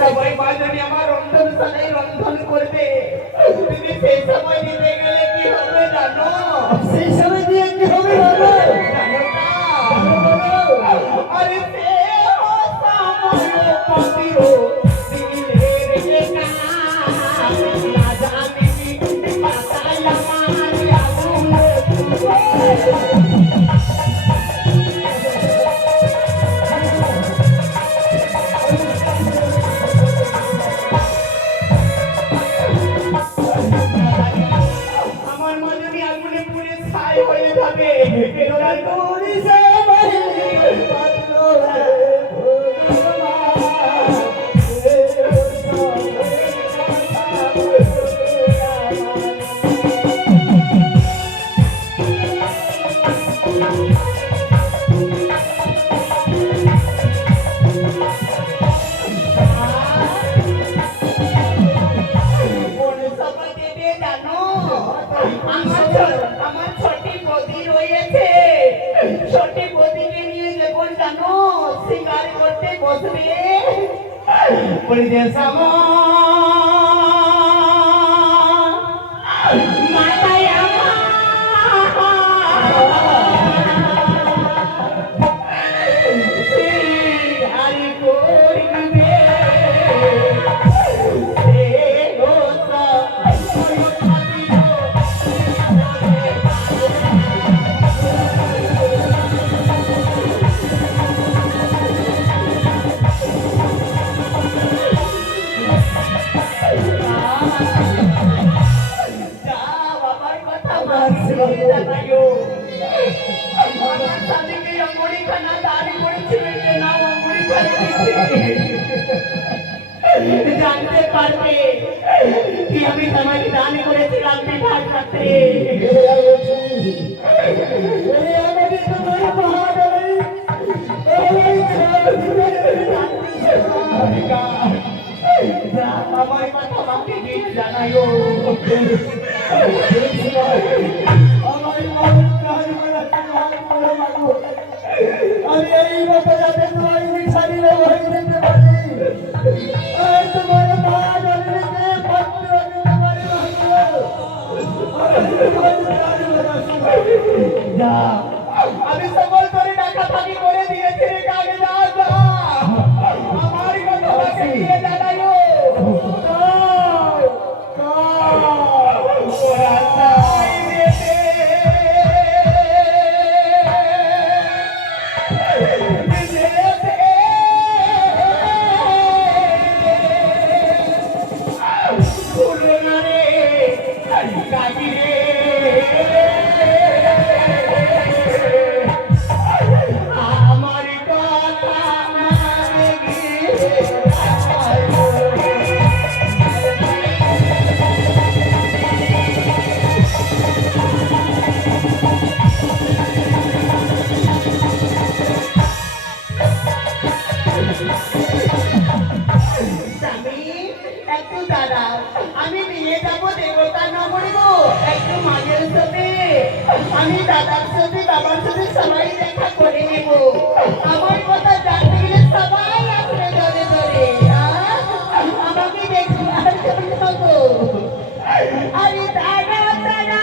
সময় মা যদি আমার রন্ধনশালায় রন্ধন করবে, তুমি সেই সময় দিতে গেলে কি হবে জানো? সেই সময় দিয়ে কি হবে বাবা? জানো না? আরে সে সময় পতিরো দিলে রে না জানি কি পাতায় আমার আগুন। আমার মা যদি আগুনে পুড়ে ছাই হয়ে যাবে, কেননা তোরই সে বাহিনী পাতলো রে আমার ছোটি বদি রয়েছে, ছোটি বদিকে নিয়ে যখন জানো শিকার করতে বসবে, মাথায় জানতে পারবে কি আমি তোমাকে দান করেছিলাম পিঠার সাথে। আমার কথা আমাকে গীত জানাইও। আমি এই মতো যাতে তোমার ছাড়িয়ে হয়ে যেতে পারি, আর তোমার মা জননীকে পত্র দিতে পারি যা, আমি সকল করে টাকা ফাঁকি করে দিয়েছি রে কাকে। যা যা, আমার কথা আমাকে দিয়ে জানাইও। ওরা চাই বেটে একটু দাঁড়াও, আমি নিয়ে যাবো দেবতা নগরী গো। একটু মাঝের সাথে আমি দাদার সাথে বাবার সাথে সবাই দেখা করে নেব। আমার কথা জানতে গেলে সবাই আসবে ধরে ধরে আমাকে দেখবার জন্য গো। আরে দাদা দাদা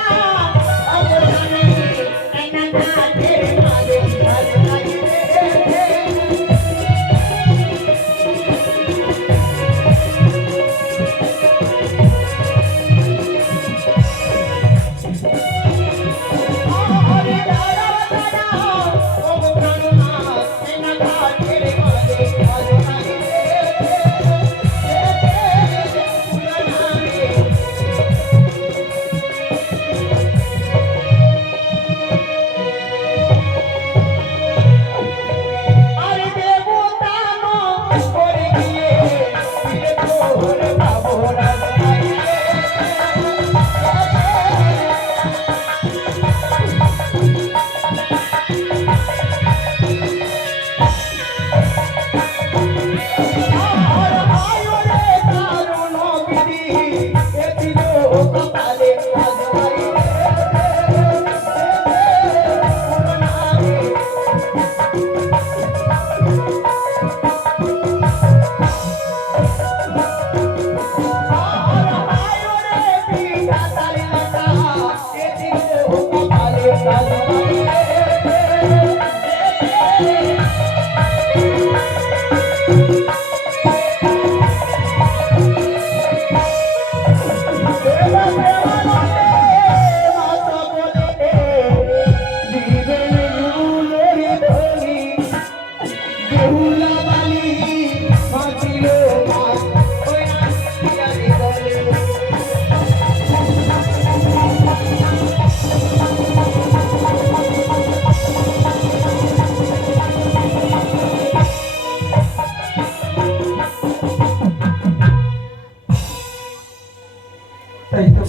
তাই তো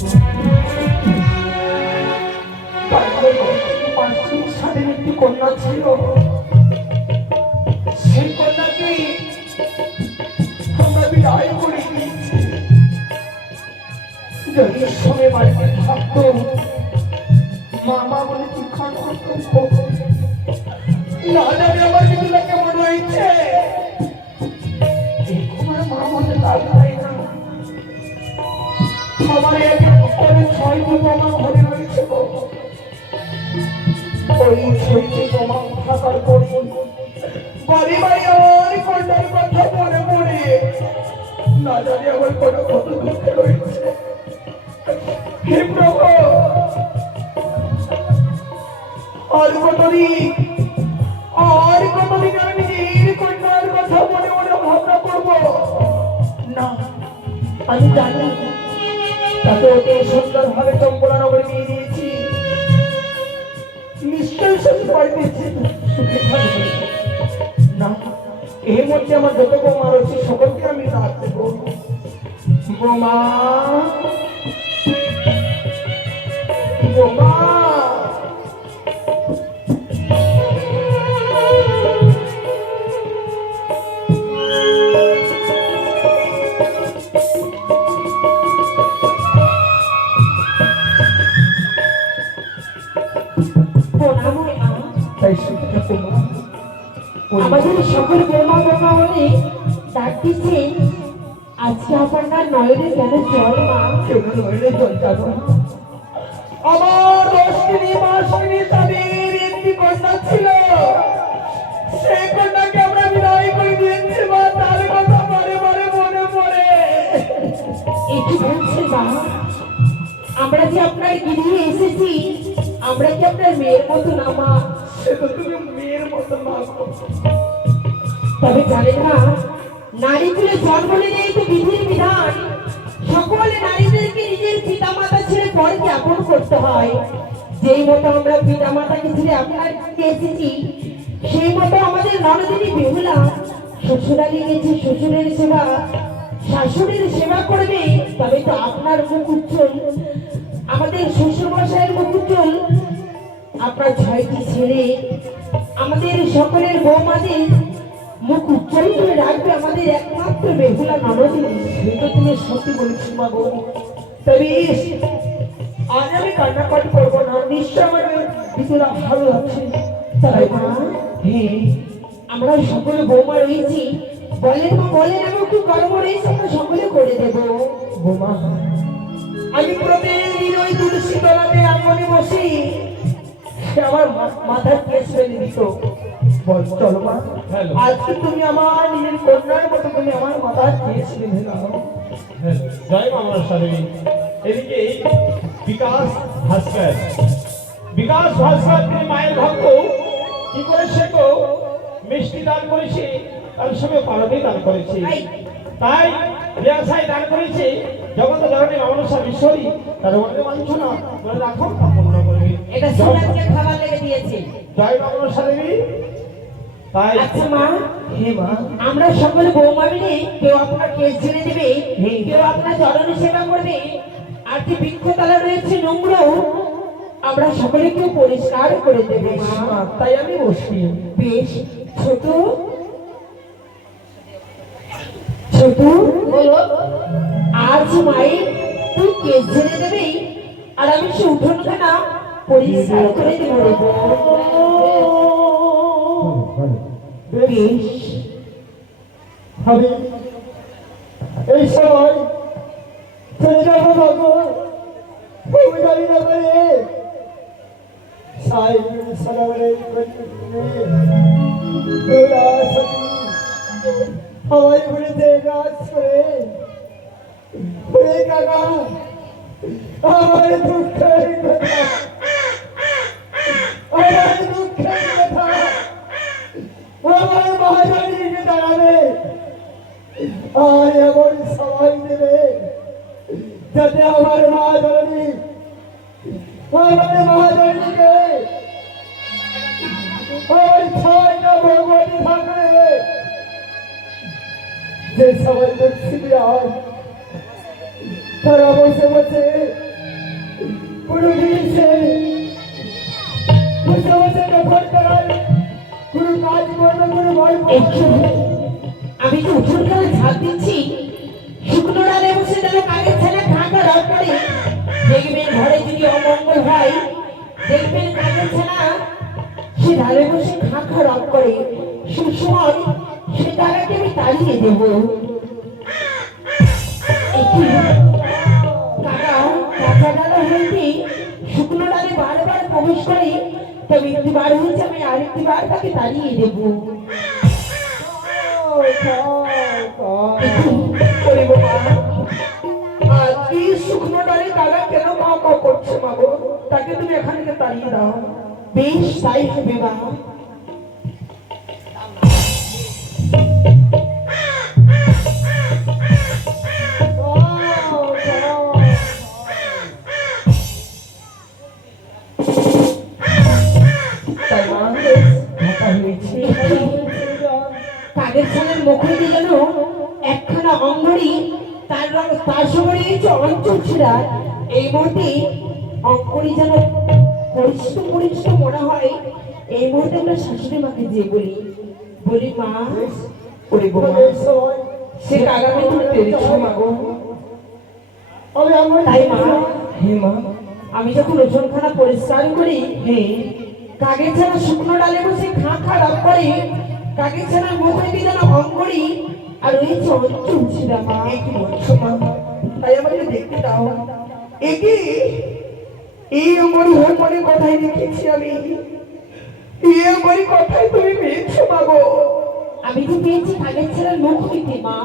তারপরে ঘর থেকে 5 সালের একটি কন্যা ছিল। সেই কন্যাকে আমরা বিদায় করে দিয়েছি। যদি সময় বাড়িতে থাকতো, মামা বলে চিৎকার করতো, না জানি আমার কিছুটা কেমন হয়েছে। আমার মা বলে লাভ হয় না। আমার একে করে 6টি বোমা ঘরে রয়েছে গো। ওই 6টি বোমা থাকার পরে বাড়ি বাড়ি আমার কন্যার কথা মনে পড়ে, না জানি আমার কোনো কত দুঃখ রয়েছে। হে প্রভু, আর কতদিন আমি নিজের কন্যার কথা মনে মনে ভাবনা করবো না। আমি জানি তাকে ওকে সুন্দর ভাবে চম্পলা নগরে নিয়ে দিয়েছি, নিশ্চয়ই সে বাড়িতে সুখে থাকবে না। এই মধ্যে আমার যত বোমা রয়েছে সকলকে আমি রাত দেবো। বোমা বোমা আমাদের সকল বোমা বোমা বলে ডাক দিচ্ছে। আজকে আপনার নয়নে কেন জল মা? আমার 10 মাসিনী তাদের একটি কন্যা ছিল, সেই কন্যাকে আমরা বিদায় করে দিয়েছি মা। তার কথা বারে বারে মনে পড়ে। একটু বলছে মা, আমরা যে আপনার গিরিয়ে এসেছি, আমরা কি আপনার মেয়ের মতো না মা? সে তো তুমি মেয়ের মতো মা। তবে জানেন না, নারী ছেলে জন্ম নিলেই তো বিধির বিধান। সকলে নারীদেরকে নিজের পিতা মাতা ছেড়ে পরকে আপন করতে হয়। যেই মতো আমরা পিতা মাতাকে ছেড়ে আপনার কাছে এসেছি, সেই মতো আমাদের ননদিনী বেহুলা শ্বশুরালি গেছে শ্বশুরের সেবা, শাশুড়ির সেবা করবে। তবে তো আপনার মুখ উজ্জ্বল, আমাদের শ্বশুর মশাইয়ের মুখ উজ্জ্বল। আপনার 6টি ছেলে আমাদের সকলের বৌমাদের মুখ উজ্জ্বল করে রাখবে আমাদের একমাত্র বেহুলা ননদিনী। সেটা তুমি সত্যি বলেছি মা গো। তবে আজ আমি কান্নাকাটি করবো না, নিশ্চয় আমার ভিতরে ভালো লাগছে। তাই মা, হ্যাঁ, আমরা সকলে বৌমা রয়েছি। বলেন মা বলেন, আমি একটু কর্ম রয়েছে, আমরা সকলে করে দেবো। বোমা আমি প্রতিদিন ওই তুলসী তলাতে আগুনে বসি, সে আমার মাথায় কেস ফেলে দিত। বল চলো মা, আজকে তুমি আমার নিজের কন্যার মতো তুমি আমার মাথায় কেস ফেলে দাও। জয় মা মনসাদেবী। এদিকে বিকাশ ভাস্কর তিনি মায়ের ভক্ত। কি করেছে গো? মিষ্টি দান করেছে, তার সঙ্গে পালকি দান করেছে, তাই ব্যবসায় দান করেছে। জগত জননী মা মনসা বিশ্বরী তার মনে বাঞ্ছনা বলে রাখো তা পূর্ণ করবে। এটা সুরাজকে খাবার লেগে দিয়েছে। জয় মা মনসাদেবী। তাই আচ্ছা মা, হে মা, আমরা সকলে বৌমা মিলে কেউ আপনার কেস ঝেড়ে দেবে, কেউ আপনার জননী সেবা করবে, আর যে বৃক্ষতলা রয়েছে নোংর, আমরা সকলে কেউ পরিষ্কার করে দেবে মা। তাই আমি বসি। বেশ। ছোট ছোট বলো, আজ মায়ের তুই কেস ঝেড়ে দেবে, আর আমি সে উঠোনখানা পরিষ্কার করে দেবো। বেশ। আমি এই সময় চলে যাবো বাবু, আমি জানি না বলে সাই সালামে আমার ঘুরেতে কাজ করে কাকা আমার দুঃখের কথা, আমার দুঃখের কথা আমার মহাজনীকে জানাবে, আর এমন সবাই দেবে যাতে আমার মহাজনী আমার মহাজনীকে আমার 6টা ভগবতী থাকবে, যে সবাই দক্ষিণে হয় তারা বসে বসে কোনো জিনিসে বসে বসে দখল করার কোনো কাজ করবে কোনো গল্প একটু আমি তো উঠোন করে ঝাঁপ দিচ্ছি, শুকনো ডালে বসে যেন কাকের ছেলে খাঁকা রাত করে। দেখবেন ঘরে যদি অমঙ্গল হয়, দেখবেন কাকের ছেনা সে ডালে বসে খাঁকা রাত করে। সুসময় সে তারাকে আমি তাড়িয়ে দেব। একটু কাকা কাঁচা ডালে হইতে শুকনো ডালে বারবার প্রবেশ করে, তবে একটি বার হয়েছে আমি আরেকটি বার তাকে তাড়িয়ে দেব। আজকে শুকনো ডালে তারা কেন কাকা করছে বাবু? তাকে তুমি এখান থেকে তাড়িয়ে দাও। বেশ তাই হবে মা। তাই মা ঢাকা হয়েছে কাগের ছালের মুখে দিয়ে যেন একখানা অঙ্গড়ি, তার রং তার সঙ্গে রয়েছে অঞ্চল ছিড়া। এই মুহূর্তে অঙ্গড়ি যেন পরিচিত পরিচিত মনে হয়। এই মুহূর্তে আমরা শাশুড়ি মাকে যে বলি, বলি মা, ওরে বোমা সে কাকাকে তুমি পেরেছো মা গো। তাই মা হে মা আমি যখন ওজনখানা পরিষ্কার করি, কাগের ছাড়া শুকনো ডালে বসে খাঁ খা রাগ করে, কাগের ছাড়া মুখে দিয়ে যেন অঙ্গড়ি আর রয়েছে অঞ্চল ছিড়া। মা এ কি বলছো মা? তাই আমাকে দেখতে দাও। এ কি এই আমার মনে কথাই দেখেছি আমি। এই আমার কথাই তুমি পেয়েছো মা গো। আমি তো পেয়েছি কাগের ছাড়া মুখ হইতে। মা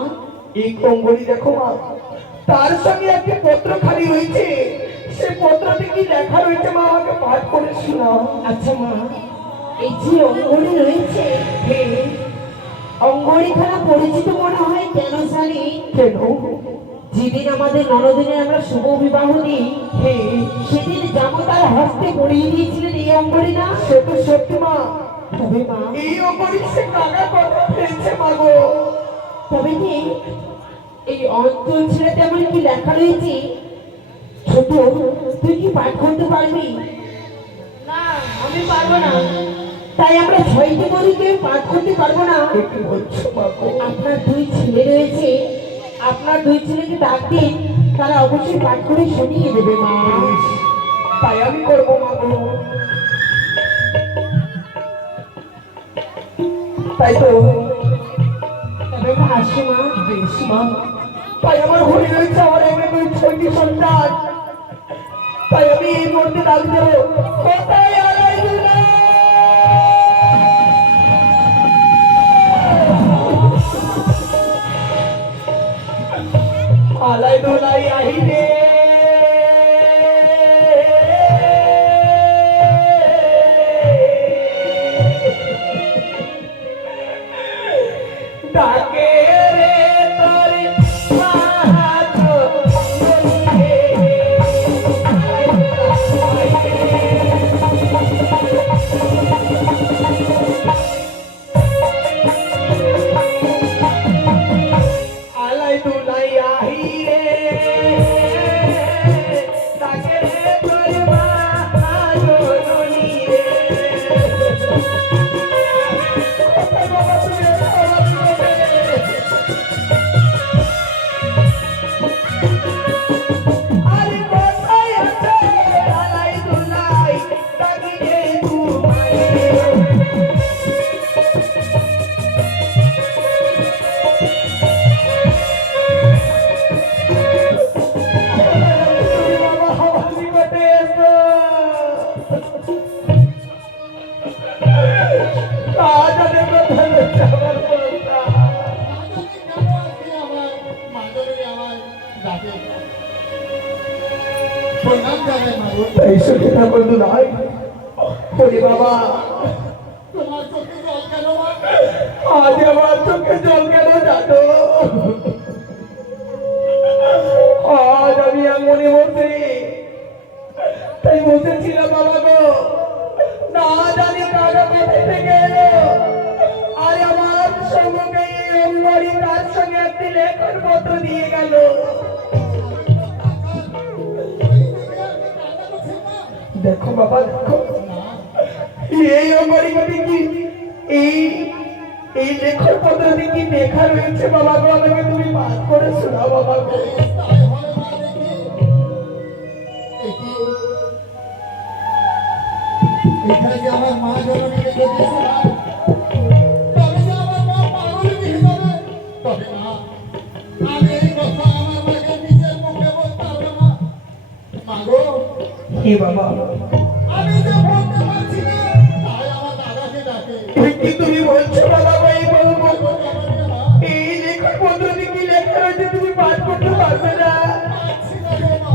এই কঙ্গলি দেখো মা, তার সঙ্গে একটা পত্র খালি রয়েছে। সে পত্রতে কি লেখা রয়েছে মা আমাকে পাঠ করে শোনাও। আচ্ছা মা, এই যে অঙ্গড়ি রয়েছে, অঙ্গড়িখানা পরিচিত মনে হয় কেন জানি? কেন? যেদিন আমাদের ননদিনে আমরা শুভ বিবাহ দিই, সেদিন জামাতার হস্তে পরিয়ে দিয়েছিলেন এই অঙ্গড়ি না? সে তো সত্যি মা। তবে মা, এই অঙ্গলি সে কাকা কথা পেয়েছে মা গো। তবে কি এই অঞ্চল ছেড়ে তেমন কি লেখা রয়েছে? ছোট, তুই কি পাঠ করতে পারবি? না, আমি পারবো না। তাই আমরা ছয়টি বলি কেউ পাঠ করতে পারবো না। এ কি বলছো মা গো? আপনার দুই ছেলে রয়েছে, আপনার দুই ছেলেকে ডাক দিন, তারা অবশ্যই পাঠ করে শুনিয়ে দেবে মা। তাই আমি করবো মা গো। তাই তো তবে মা আসে মা। বেশ মা। তাই আমার ঘরে রয়েছে আমার এমএ 6টি সন্তান। তাই আমি এই মুহূর্তে ডাক দেবো, কোথায় আলাই দুলাই? আলাই দুলাই আহিরে ডাকে রে তোর মাহাত আলাই দুলাই আহিরে ডাকে রে তোর মাহাত রে। আরে কোথায় আছে আলাই দুলাই ডাকি রে তোমায়। তুমি বাবা হাওয়ালি করতে এসো। আজ আমি কোথায় যাচ্ছি আমার বলতা। এই সুখেতা বন্ধু নয় বলি বাবা, আজ আমার চোখে জল কেন জানো? আজ আমি এমনই বসে তাই বসেছিলাম বাবা গো, না জানি কারা কোথায় থেকে এলো। আর আমার সঙ্গে এই অঙ্গরি তার সঙ্গে একটি লেখন পত্র দিয়ে গেল। দেখো বাবা দেখো, এই অঙ্গরিকাটি কি এই এই লেখার পদ্ধতি কি লেখা রয়েছে বাবা গো, আমাকে তুমি পাঠ করে শোনাও বাবা গো। তাই হলে মা দেখি দেখি এখানে যে আমার মা জননীকে দেখেছিলাম, তবে যে আমার মা পাগল হয়ে যাবে। তবে না, আমি এই কথা আমার মাকে নিজের মুখে বলতে হবে না। মা গো, কি বাবা আমি যে বলতে পারছি না, তাই আমার দাদাকে ডাকে। কি তুমি বলছো বাবা গো? এই বলবো বলতে আমাকে মা এই লেখার পদ্ধতি কি লেখা রয়েছে তুমি পাঠ করতে পারবে না? পারছি না গো মা।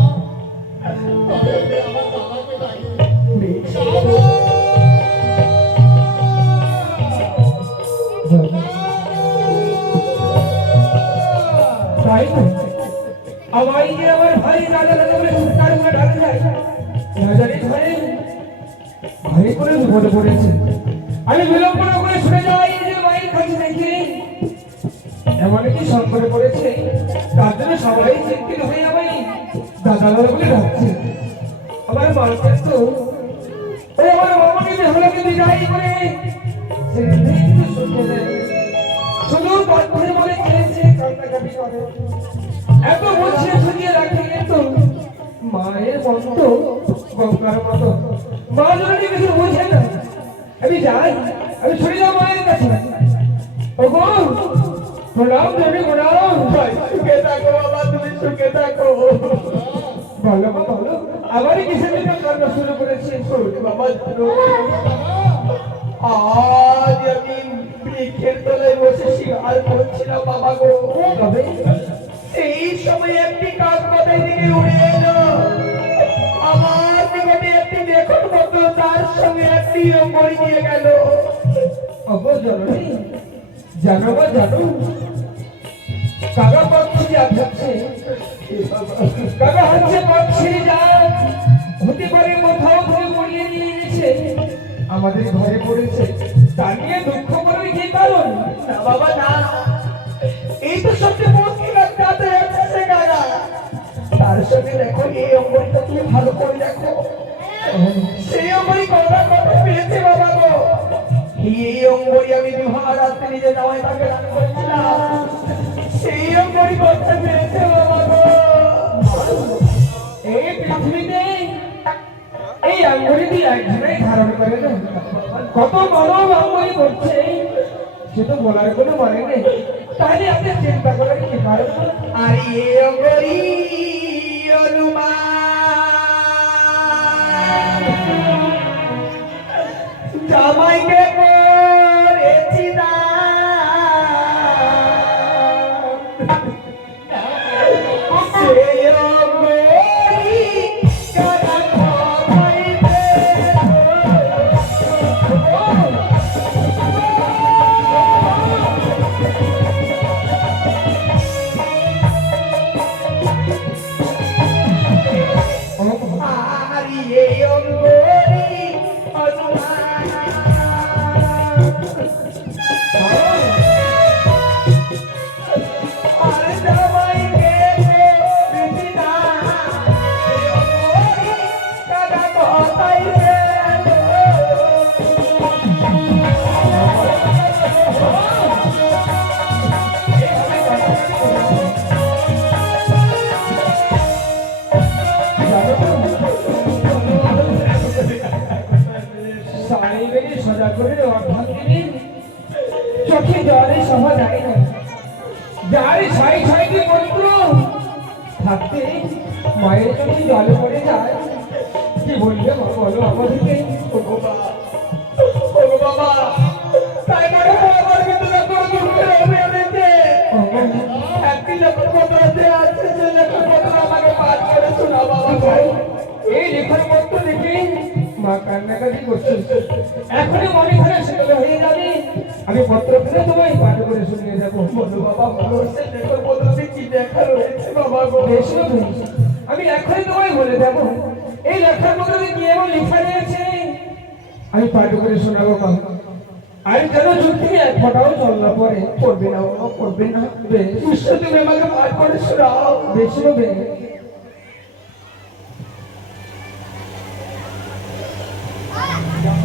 তবে আমি আমার দাদাকে ডাকি। দাদা! তাই না? আমায় যে আমার ভাই রাজা রাজা বলে চিৎকার করে ডাকে যায়, না জানি ঘরে ভারী করে বিপদে পড়েছে। আমি বিলম্ব না করে শুনে যাই যে মায়ের কাছে দেখি এমন কি সংকটে পড়েছে, তার জন্য সবাই চিন্তিত হয়ে আমায় দাদা দাদা বলে ডাকছে। আমার মাকে তো ওই আমার মামাকে দেহলাকে বিদায় করে সেখানে একটু শুনে দেয়, শুধু বদ্ধের মনে খেয়েছে কান্নাকাটি করে, এত বুঝিয়ে সুঝিয়ে রাখে কিন্তু মায়ের মতো গঙ্গার মতো মা জননী কিছু বুঝে না। আমি যাই, আমি ছুটে যাও মায়ের কাছে। ওগো প্রণাম দেবী, প্রণাম। সুখে থাকো বাবা, তুমি সুখে থাকো। বলো মা বলো, আবারই কিসের জন্য কান্না শুরু করেছি? বাবা জানো, আজ আমি বৃক্ষের তলায় বসে শিকার করছিলাম বাবা গো। তবে এই সময় একটি কাক মাথায় দিকে উড়ে এলো, আমার নিকটে একটি লেখন পত্র, তার সঙ্গে একটি অঙ্গরি নিয়ে গেল। ওগো জননী, জানো বা জানো কাকা পাচ্ছি যা ভাবছে, কাকা হচ্ছে পাচ্ছি যা হতে পারে কোথাও ধরে মরিয়ে নিয়ে গেছে, আমাদের ঘরে পড়েছে, তা নিয়ে দুঃখ করার কি কারণ? না বাবা না, এই তো সবচেয়ে মুশকিল একটা হাতে এসেছে কাকা। তার সঙ্গে দেখো এই অঙ্গরিটা তুমি ভালো করে দেখো, সেই অঙ্গরি কথা কথা পেয়েছে বাবা গো। এই অঙ্গরি আমি বিবাহ রাত্রে নিজে জামাই তাকে দান করেছিলাম, সেই অঙ্গরি কথা পেয়েছে বাবা গো। এই পৃথিবীতে এই আঙ্গুরি দিয়ে একজনেই ধারণ করে না, কত মানব আঙ্গুরি করছে, সে তো বলার কোনো মানে নেই। তাহলে আপনি চিন্তা করার কি কারণ? আর এই অঙ্গরি অনুমান জামাইকে করেছি দান, সেই অঙ্গরি কারা খাওয়াইবে। আর এই অঙ্গরি অনুমান আর জামাইকে করেছি দান, সেই অঙ্গরি কারা খাওয়াইবে। শাড়ি বেরিয়ে সোজা করে অর্ধাঙ্গিনী চোখে জলে সভা যায় না, যার ছাই ছাইটি পত্র থাকতে মায়ের চোখে জলে পড়ে যায়, কি বলবে মা বলো আমাদেরকে? ওগো বাবা, তাই মনে হয় আমার ভিতরে কোনো দুঃখের অভিমান হয়েছে। একটি লেখার পত্র আছে, সেই লেখার পত্র আমাকে পাঠ করে শোনাও বাবা গো। এই লেখার পত্র দেখে মা কান্নাকাটি করছে, এখনই মনে করে সেগুলো হয়ে যাবে, আমি পত্র ফেলে তোমায় পাঠ করে শুনিয়ে যাবো। বলো বাবা বলো, সেই লেখার পত্রতে কি লেখা রয়েছে বাবা গো? বেশ হবে, আমি এখনই তোমায় বলে দেবো এই লেখার পত্রে কি এমন লেখা রয়েছে, আমি পাঠ করে শোনাবো মা। আর যেন চোখ থেকে এক ফোঁটাও জল না পড়ে। পড়বে না বাবা, পড়বে না। বেশ, নিশ্চয় তুমি আমাকে পাঠ করে শোনাও। বেশ হবে।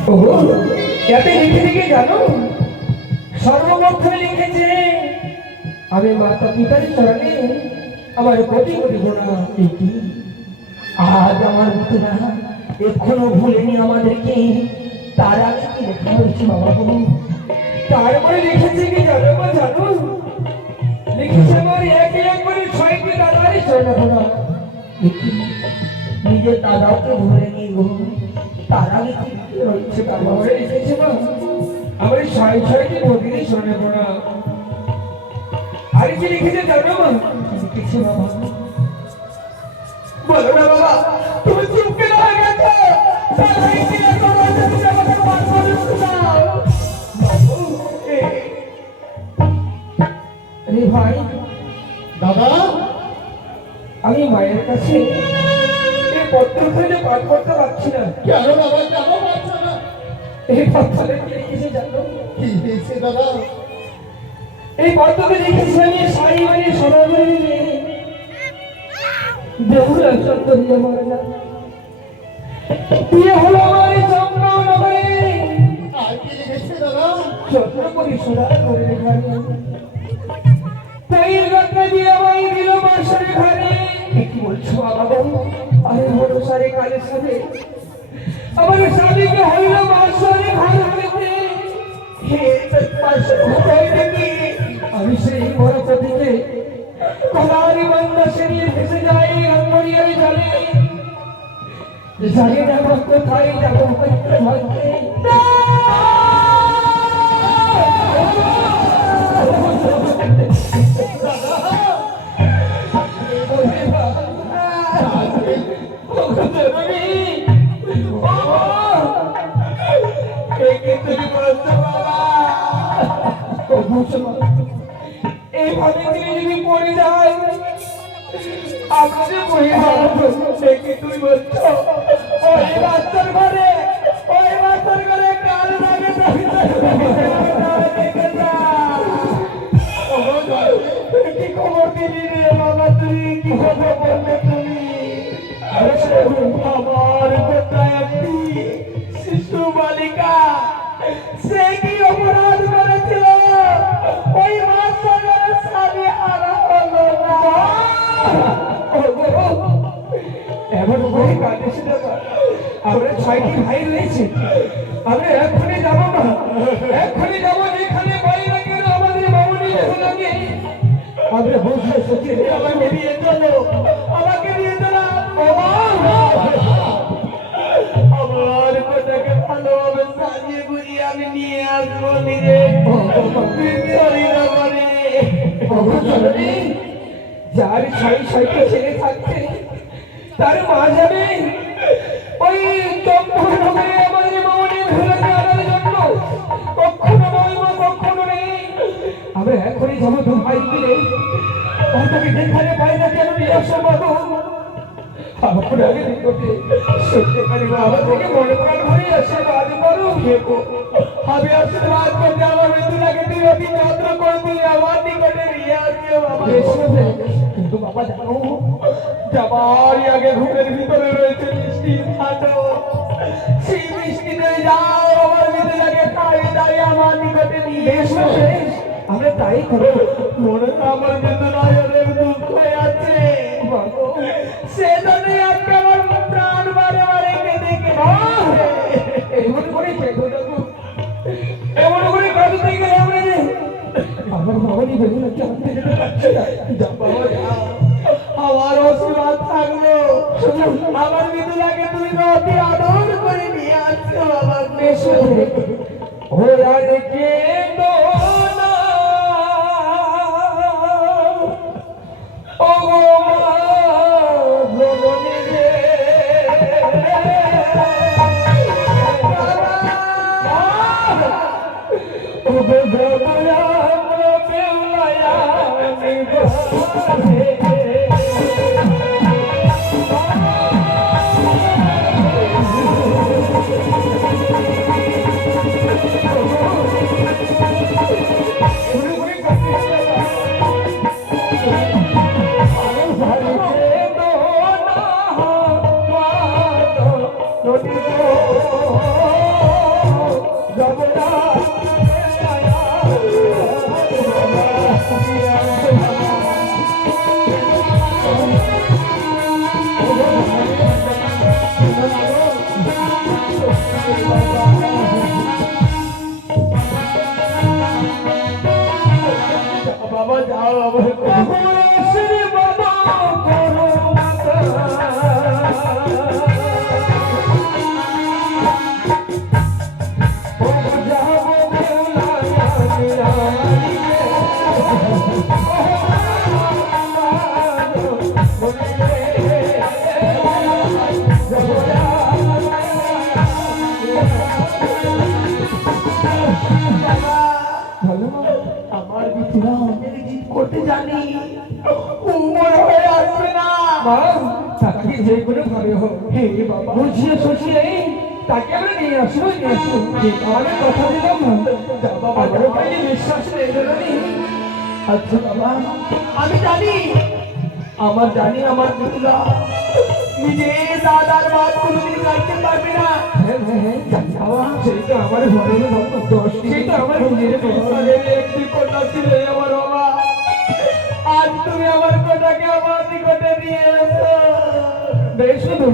ওহো, এতে লিখে কি জানো? সর্বপ্রথমে লিখেছে, আমি মাতা পিতার চরণে আমার কোটি কোটি প্রণাম। এটি আজ আমার পুত্রা এখনো ভুলেনি আমাদেরকে। তার আগে কি লেখা হয়েছে বাবা গো? তারপরে লিখেছে কি জানো মা, জানো? লিখেছে আমার একে এক করে 6টি দাদারই চরণে প্রণাম। এটি নিজের দাদাকে ভুলেনি গো। তার আগে কি রয়েছে বাবা? লিখেছে মা আমার 6টি নদীরই চরণে প্রণাম। আর কি লিখেছে জানো মা? লিখেছে বাবা, বলো না বাবা, তুমি চুপ কেন হয়ে গেছো? তাহলে কি লেখা হয়েছে তুমি আমাকে পাঠ করে শোনাও। বাবু, রে ভাই, দাদা, আমি মায়ের কাছে এই পত্রখানি পাঠ করতে পারছি না। কেন বাবা, কেন পারছো না? এই পত্রে কি লিখেছে জানো? কি হয়েছে দাদা? এই পত্রতে লিখেছে আমি সাই বাড়ি সরাবরি দেউল চন্দ্রিয়া মারা যায়। বিয়ে হলো আমার চন্দ্রনগরে, আর কি লিখেছে দাদা? চন্দ্রপুরি সোনার করে ঘরে, তৈর গত্রে দিয়ে আমায় দিল মাসের ঘরে। কি বলছো বাবা গো? আরে হলো সারে কালে সাথে আমার স্বামীকে হইল মাসের ঘর হইতে। হে মাসের ঘর দেখি আমি সেই বড় প্রতীকে কলারি বন্ধা সেরিয়ে ভেসে যাই গঙ্গরিয়ার জলে। জানি না কোথায় যাবো ভাগ্যে ভাগ্যে। এইভাবে তুমি যদি পড়ে যায় আমাদের পরিবার দেখে তুই বলছো ওই বাচ্চার ঘরে কাল লাগে কি খবর দিলি রে বাবা? তুই কি খবর বললে? তুমি আমার কোথায় একটি শিশু বালিকা, সে কি অপরাধ করেছিল? ওই বাচ্চার স্বামী হারা হলো না। এমন করে কাঁদিস না মা। আমরা 6টি ভাই রয়েছে, আমরা এক্ষুনি যাবো না, এক্ষুনি যাবো যেখানে বাইরে গেল আমাদের মামনি লাগে। আমরা বুঝলে সত্যি আমাকে নিয়ে চলো, আমাকে নিয়ে চলো। আমার কোটাকে ভালোভাবে সাজিয়ে গুজিয়ে আমি নিয়ে আসবো নিজে। যার 6টি ছেলে থাকতে তার মা যাবে ওই চম্পকনগরে আমাদের মামনির ঘোড়াকে আনার জন্য। কখনো নয় মা, কখনো নেই। আমরা এখনই যাবো 2 ভাই মিলে। ওটাকে যেখানে পাই না কেন নিয়ে আসো বাবু। আপনার আগে নিকটে সত্যিকারী বাবা থেকে মনে প্রাণ ভরে আশীর্বাদ করো। আমি আশীর্বাদ করতে আমার মৃত্যুটাকে তুই অতি যত্ন করে তুই আমার নিকটে নিয়ে আসিও বাবা। কিন্তু বাবা জানো, যাবারই আগে ঘুমের ভিতরে রয়েছে মিষ্টির খাটো। সেই মিষ্টিতে যাও আমার মৃত্যুটাকে খাই তাই আমার নিকটে নিয়ে এসো। আমরা তাই করবো। মনে তো আমার মৃত্যুটাই অনেক দুঃখ হয়ে আছে। সেজন্য আজকে আমার প্রাণ বারে বারে কেঁদে কেঁদে এমন করে কেঁদো দেখো, এমন করে কাঁদো থেকে আমার মামনি বেগুন কি আমি যেতে পারছি না। যা বাবা যা, আমার আশীর্বাদ থাকলো। আমার মৃদুলাকে তুমি অতি আদর করে নিয়ে আসছো আমার বেশ। ও আর কেঁদো না ও মা বয়সের বাবা করো মাতা আমার বিছুনা অনেক গীত করতে জানি উমর হয়ে আসবে না তাকে যে কোনো ভাবে হোক হে বাবা বুঝিয়ে সুঝিয়ে তাকে আমরা নিয়ে আসবো আমি কথা দিলাম বাবা আমারও বাইরে বিশ্বাস নেই আচ্ছা বাবা আমি জানি আমার বিছুনা নিজে দাদার বাদ কোনোদিন কাটতে পারবে না সেই তো আমার ঘরের দোষ সেই তো আমার নিজের একটি কন্যা ছিল আমার বাবা আজ তুমি আমার কন্যাকে আমার নিকটে নিয়ে এসো বেশ শুধু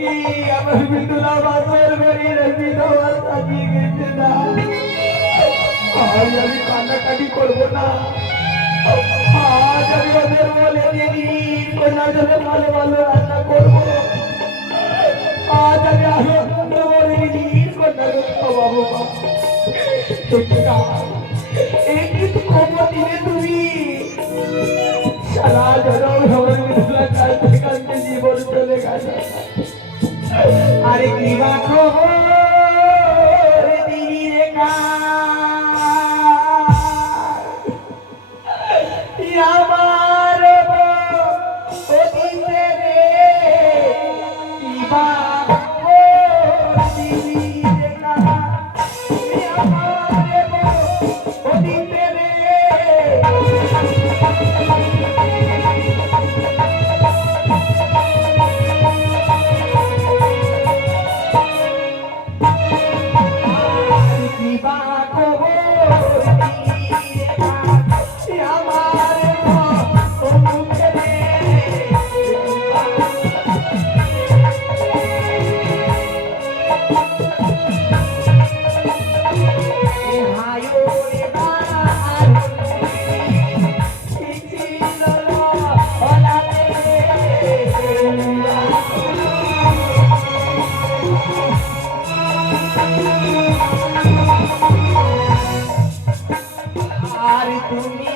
আনন্দে আমার বিন্দুলা বাসের ঘরে রেখে দেওয়ার সাজিয়ে গেছে না আজ আমি কান্নাকাটি করবো না আজ আমি ওদের বলে দিই কন্যার জন্য ভালো ভালো রান্না করবো আজ আমি আনন্দ বলে দিই কন্যাকে খাওয়াবো এই কিন্তু খবর দিলে তুমি সারা জনম আমার বিন্দুলা কাঁদতে কাঁদতে জীবন চলে গেছে আরে কি বা খবর দিদি রেখা আমার অতীতে রে কি বা খবর দিদি রেখা আমার অতীতে রে আর তুমি